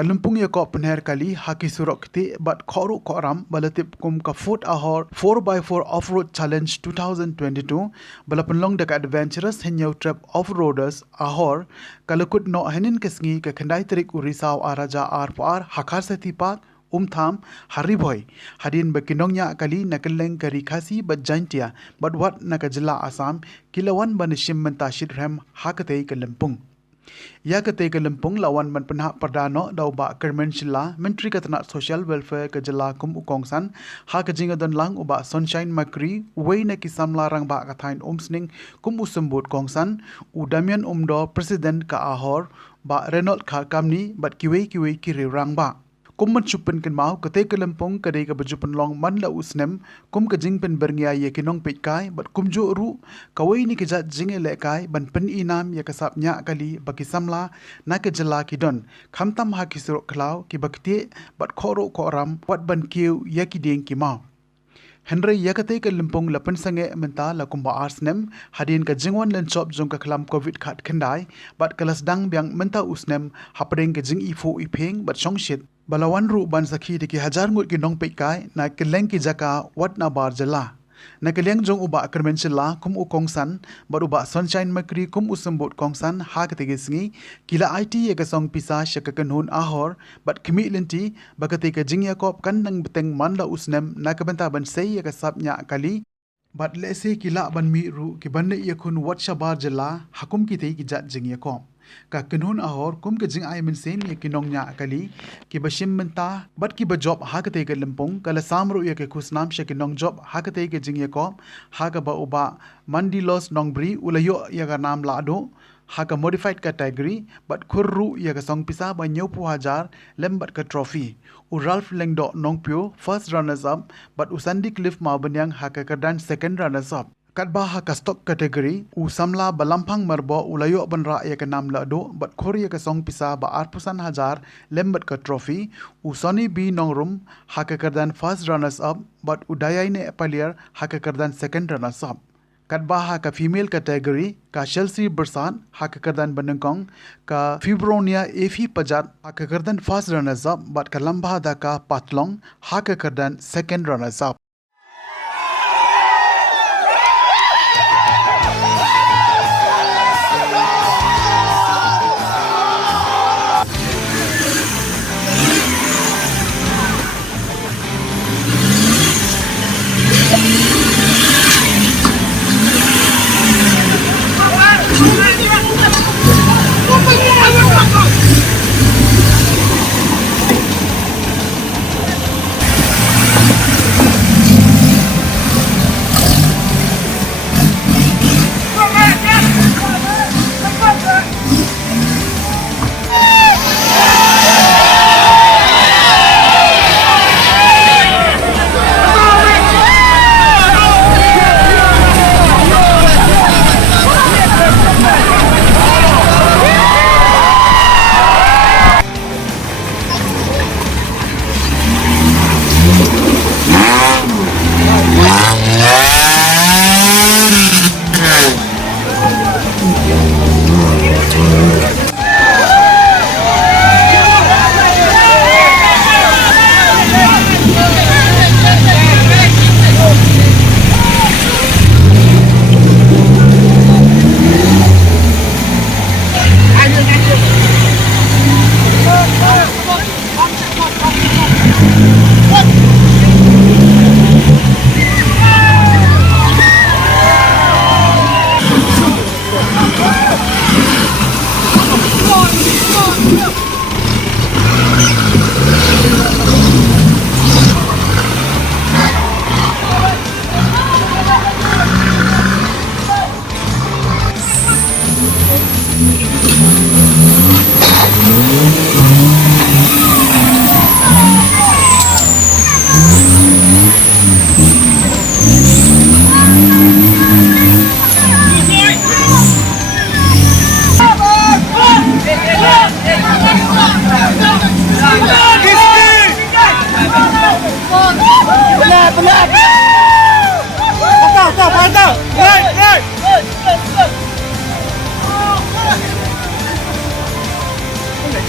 Kalumpung ïakop penher kali haki surok kiti bat khoru koram balatip kum ka foot AHOR 4x4 off-road challenge 2022 balapenlong dekat adventurous henyau trap off-roaders AHOR kalukut no henin kesngi ke kendai terik urisau araja ar Kharsati Park Tham Hariboy hadin bekinong ñiah kali nakeleng kari khasi bat jantia bat wat nakajela Assam kilawan banishim mentashid rem hakatei ke Lempung. Ya kete ke Lempung lawan man penhak perdana dau ba Kermen Shilla Menteri Ketenak Social Welfare ke jela kum ukongsan ha ke jingadon lang uba Sunshine Makri wei na kisam larang ba katain sning kum usembut kongsan udamian umdo Presiden ke AHOR ba Renault Kamni bat kiwei kiri rang ba. Kum mencupen ken mau kete ke Lempung kedai ke bejupen long man la usnem kum ke jing pen berngia ye kinong pitkai bat kum jo ru kawai ni kejat jing elekai ban pen inam ye kesap ñiah kali baki samla na ke jela kidon khamtam ha kisrok klau ki bakti bat khoro koram wat ban kiu ye kiding ki mau. Henry yakate ke Lempung lapan sange menta la kumba arsnem hadin ke jingwan len chop jong ke kelam covid khat kendai bat kelas dang biang menta usnem hapdeng ke jing ifo ipeng bat shongshit balawan ru ban sakhi diki hajar ngut ki nong pekai na keleng ki jaka wat na bar jela na keleng jong uba Kermen Shilla kum ukongsan bat uba Sunshine Makri kum usembut kongsan ha ketege singi kila IT ye ke song pisa syakakan hun AHOR bat kimi lenti bakate ke jing ïakop kan nang beteng man la usnem na kebenta ban sei ye ke sap ñiah kali bat lese kila ban mi ru ki ban ye kun wat shabar jela hakum ki tei ki jat jing ïakop ka kenhun AHOR kum ke jing ai men sem ye kinong ñiah kali ki bashim menta bat ki ba job ha kate ke Lempung kala samru ye ke kusnam she kinong job ha kate ke jing ïakop ha ka ba uba mandilos nongbri ulayo ye ka nam lado ha ka modified category bat khurru ye ka song pisa ba nyupu hajar lembat ka trophy u Ralph Lengdo nongpyo first runners up bat usandi cliff mabanyang ha ka kadan second runners up Katba ha ka stock category u samla balampang marbo ulayo banra ya ka nam lado bat khor ya ka song pisa ba 8,000 lembat ka trophy u Sony B nongrum ha ka kardan first runners up bat udayai ne palier ha ka kardan second runners up Katba ha ka female category ka Chelsea Bersan ha ka kardan banengkong ka Fibronia Efi Pajat ha ka kardan first runners up bat ka lamba da ka Patlong ha ka kardan second runners up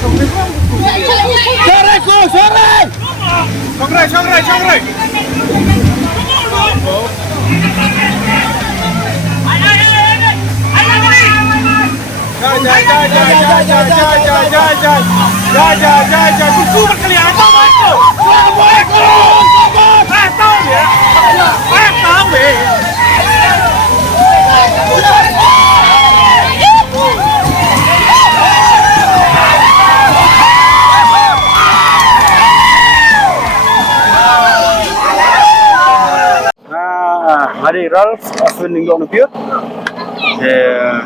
Không biết không Hari Ralph asal ninggau napiut,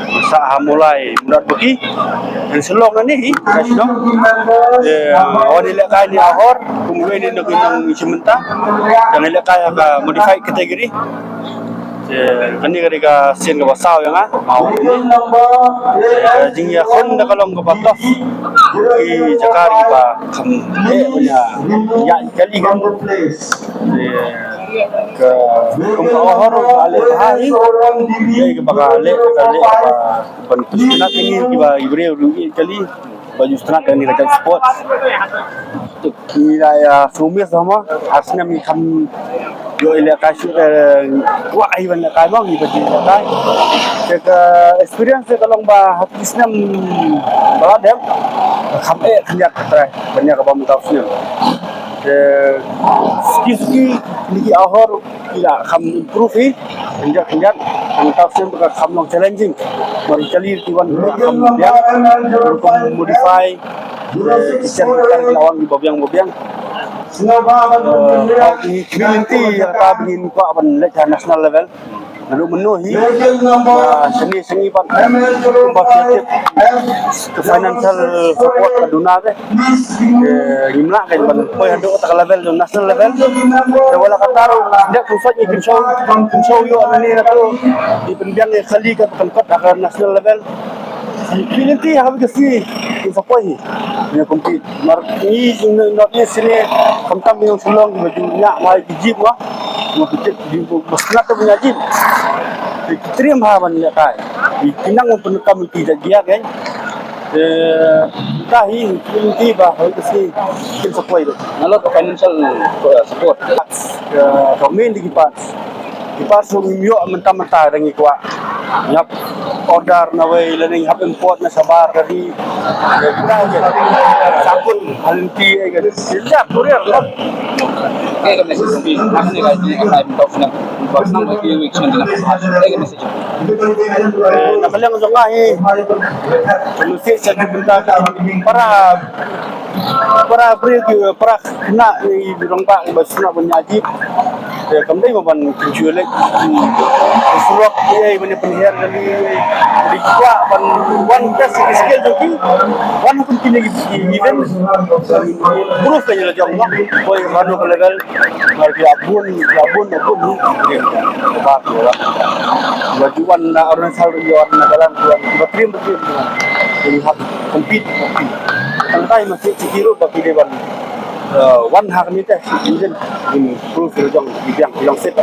masa mulai mudat bagi, dan selong ni, kasih dong, awal nilai kaya ni AHOR, kemudian ni nak guna sementara, dan nilai kaya agak modify kategori, kani kerja sen ke basau yang mau ini, jingya kon dah kalau ke batas, di Jakarta kita punya ya kali kan. Ke AHOR balik hari dia ke balik bentuk nak tinggi kita ibri rugi kali baju strat dan nilai sport nilai sumir sama asnya mi kam yo ile kasih wah iban kai bang iban kai ke experience kalau bah habisnya baladem sampai kerja kerja banyak apa mutafsir ski lagi AHOR tidak akan improve kerja mutafsir bukan akan challenging mari kali tiwan akan dia modify kisah kita lawan di bobiang community yang tak ingin kuat pada national level lalu menuhi seni pan kompetitif ke financial support ke dunia ke gimana kan pan poi handuk tak level national level wala kataro dia pusat ikin show yo ani tu di pendiang kali ke tempat ke national level community habis kasi support ni compete mar ni not ni sini kamtam yang sulong bajunya mai jeep wah mungkin di masjid punya jeep terima haban ya kai pinang penekam tidak dia kan tahi tiba kasi kin support itu nalot financial support domain di kipas sumyo mentah-mentah dengan kuat nyap order nawai learning hab import na sabar dari kita aja sakut halti aja siap kurir lah kayak message ni masih lagi time talk na box nang lagi week na kayak message na palang sa ngahi solusi sa dibenta para break para kena ni birong pak basna penyaji kembali maban penjualan surat dia mana penihar kali di kuat pan one test skill tu one pun kini event proof kaya jom lah boy manu ke level marki abun ni sebab dia bajuan na orang selalu jual na dalam tuan bertrim jadi hak compete santai masih cikiro bagi dia one hak ni teh engine ini proof jom yang set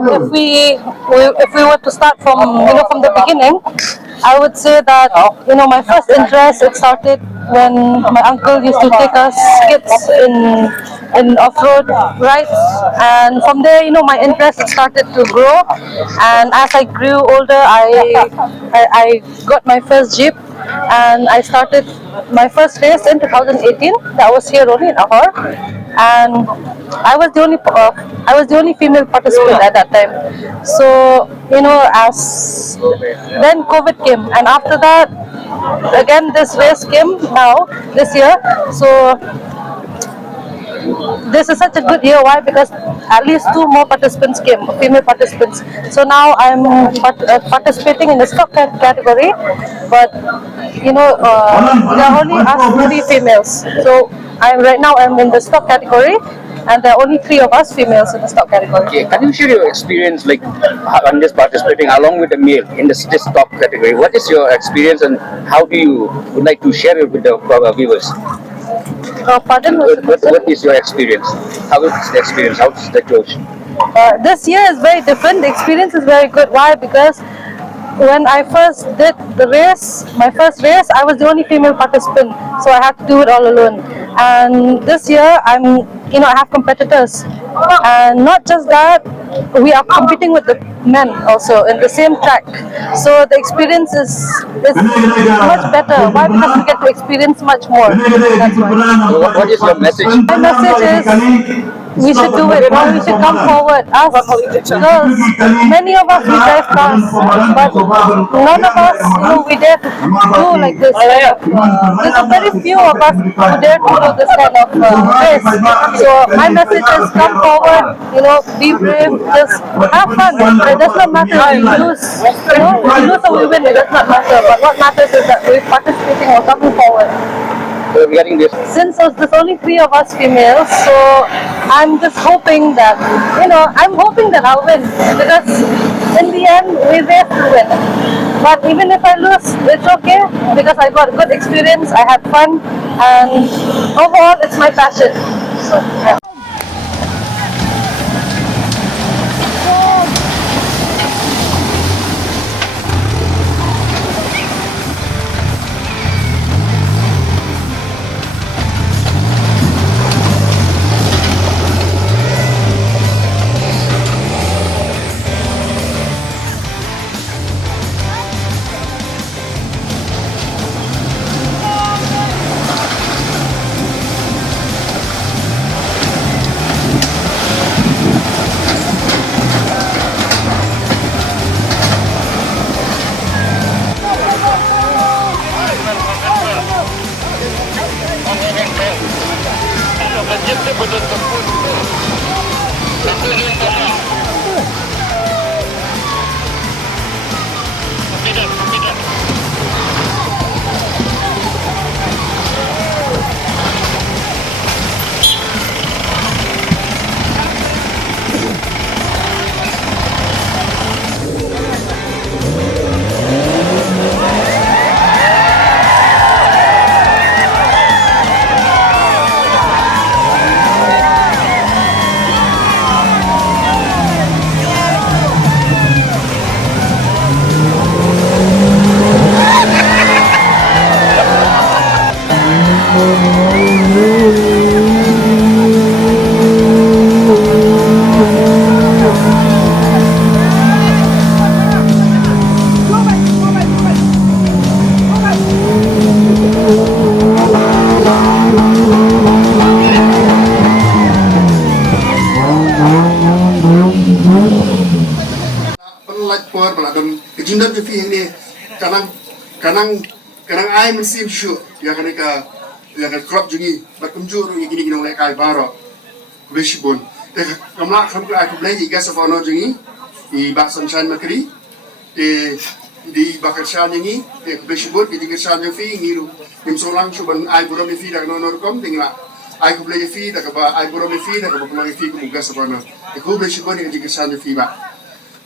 But if we were to start from from the beginning, I would say that my first interest it started when my uncle used to take us kids in off-road rides, and from there my interest started to grow. And as I grew older, I got my first jeep, and I started my first race in 2018. That was here only in AHOR, and I was the only female participant at that time. So as then COVID came, and after that again this race came now this year. So this is such a good year. Why? Because at least two more participants came, female participants. So now I'm participating in the stock category, but there are only us three females. So I'm in the stock category, and there are only three of us females in the stock category. Okay, can you share your experience like on this participating along with the male in this top category? What is your experience and how do you would like to share it with the viewers? Pardon? What is your experience? How is the experience? How is the coach? This year is very different. The experience is very good. Why? Because when I first did the race, my first race, I was the only female participant, so I had to do it all alone. And this year, I have competitors, and not just that, we are competing with the men also in the same track. So the experience is much better. Why? Because we get to experience much more. That's why. So what is your message? My message is we should do it. We should come forward. Us girls, many of us we drive cars, but none of us, we dare to do like this. There's a very few of us who dare to do this kind of race. So my message is come forward. Be brave. Just have fun. It does not matter if you lose. We lose or we win. It does not matter. But what matters is that we're participating or coming forward. Regarding this, Since there's only three of us females, so I'm just hoping that I'll win, because in the end we're there to win. But even if I lose, it's okay, because I got good experience, I had fun, and overall it's my passion. So, yeah. Jinda tu fi ni kanang ai men sim shu ya kan crop jungi ba kumjuru ya gini oleh kai baro beshibon kamla kham ai kublai i gas of honor jungi I ba sunshine makri di bakar shan jungi beshibon di shan fi ngiru nim solang shu ban ai buro mi fi dak no kom dingla ai kublai fi dak ba ai buro mi fi dak ba kuma fi kum gas of honor ku beshibon di shan fi ba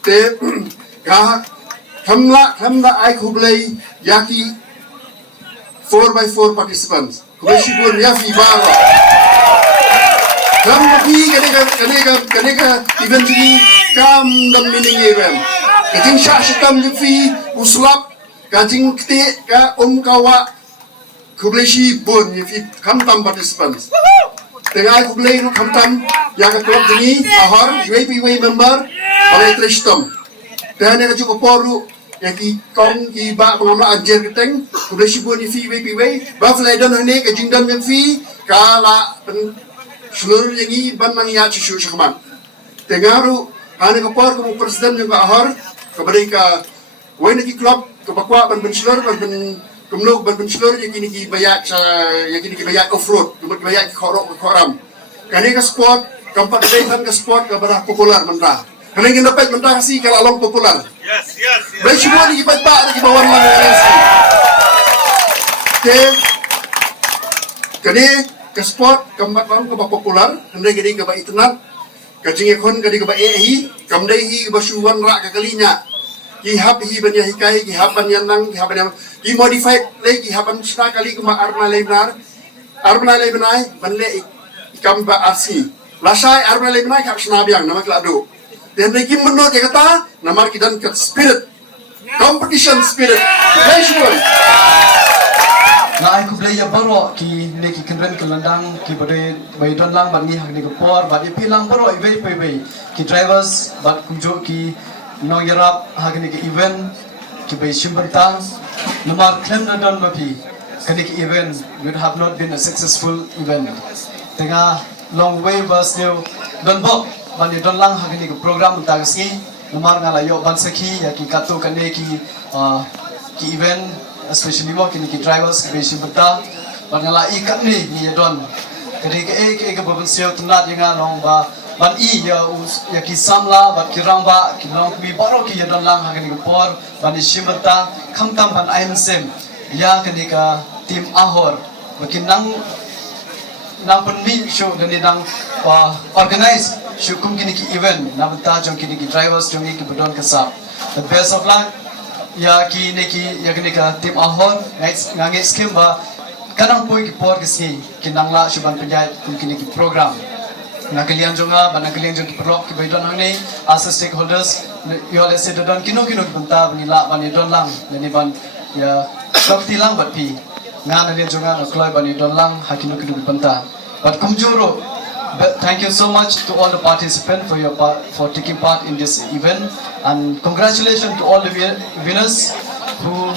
te Hamla ai kublai yaki 4x4 participants. Kubeshibun yafi bara. Hamla fi kaneka event ini kam dan mining evem kajing syak syakam fi uslap kajing kte ka kawa kubleshi bun fi kamtam participants tengah kublei nu kamtam yang ke klub ini AHOR UAPW member oleh Tristom dan yang cukup poru yang ki kong ki ba pengamla ajar keteng kubleshi bun fi UAPW ba fledan hane kajing dan fi kala seluruh yang ini ban mangia cisu syakman tengah ru hane ke por ke presiden yang AHOR kepada ka wai neki klub ke bakwa ban seluruh ban kumlog ban seluruh yang kini ki bayat off-road kemudian bayat koram kani ka sport kampat daytan ka sport ka barah popular mentah kani kita dapat mentah si kalau along popular yes baik semua ni kita ba di bawah lang kani ka sport kampat lang ka popular kani gini ka ba internet kajing ekon kani ka ba hi kamdai hi ba suwan ra ka kalinya ihap hi ban ya hikai ihap ban yanang ihap ban i modified lagi ihapan sna kali kuma arna lebenar ban le ikam ba arsi lasai arna lebenar kap sna biang nama kelado dan lagi menurut dia kata nama kidan ke spirit competition spirit national na ai ku blaya baro ki ne ki kenren ke landang ki bade bai don lang ban ni hak ni ko por ba ipi lang baro i bai ki drivers ba kumjo ki no yarap hak ni ki event ki bai shimbanta namar claim na don mapi kani ki event would have not been a successful event tenga long way was new don bok ban don lang hak ni ki program tagasni namar ngala yo ban saki ya ki katu kane ki event especially mo kini ki drivers ki besi beta bangala ikat ni don kadi ke babensio tunat yang long ba ban ya ki samla ba ki rangba ki long bi baro ki don lang ha kini por ban shimata khamtam ban aim sem ya kini ka team AHOR makin nang penmi show kini nang organize syukum kini ki event na beta jong kini ki drivers jong ki bedon kasap the best of luck ya ki kini ka tim AHOR ngangai skim ba kanang poi ki por kisni kinangla suban penjai kini ki program nakalian jonga banakalian jong ki prok ki baidon hangni as stakeholders you all say don kino ki benta banila bani don lang ni ban ya sakti lang bat pi ngana le jonga no kloi bani don lang hakino ki benta but kumjoro thank you so much to all the participants for taking part in this event, and congratulations to all the winners who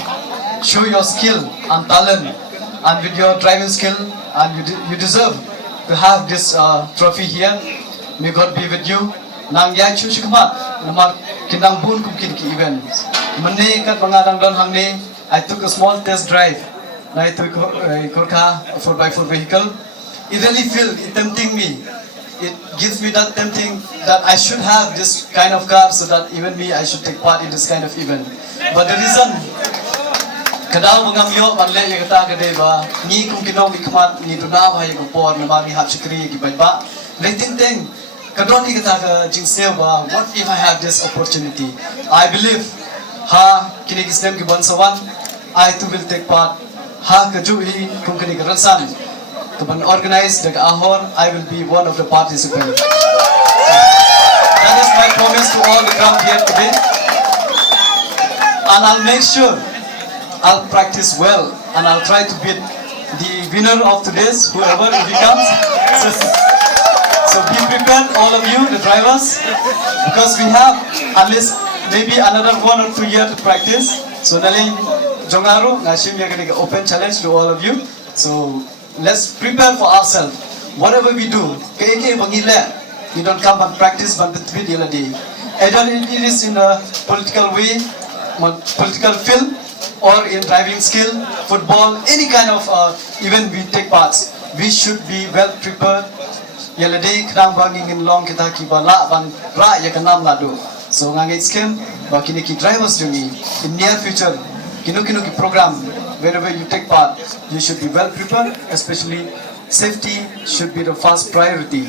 show your skill and talent, and with your driving skill, and you deserve to have this trophy here. May God be with you. Nang yang chu shikmat namar kindang bun kum kin ki event. Mane kat mangadang don hangni I took a small test drive. I took korka 4x4 vehicle. It really feels tempting me. It gives me that tempting that I should have this kind of car so that even me I should take part in this kind of event. But the reason kadang mengamyo manle yang kata kadai ba ni kung kinong ikmat ni duna ba yung por na mami hap sikri gibay ba letting kadon ni kata ka jingseo ba what if I have this opportunity. I believe ha kinig istem ki bansawan I too will take part ha kajuhi kung kinig ransan to organize the AHOR, I will be one of the participants. That is my promise to all the crowd here today. And I'll make sure I'll practice well and I'll try to beat the winner of today's, whoever if he comes. So be prepared, all of you, the drivers, because we have at least maybe another 1 or 2 years to practice. So naling jongaru ngashim ya gonna open challenge to all of you. So let's prepare for ourselves. Whatever we do, you don't come and practice but with the day. Either it is in a political way, political field, or in driving skill, football, any kind of event we take parts. We should be well prepared. Yaladay kang banging in long kita kibala bang ra ya kanam lado. So ngangit skim bakini ki drivers jungi in near future kino ki program. Wherever you take part, you should be well prepared, especially safety should be the first priority.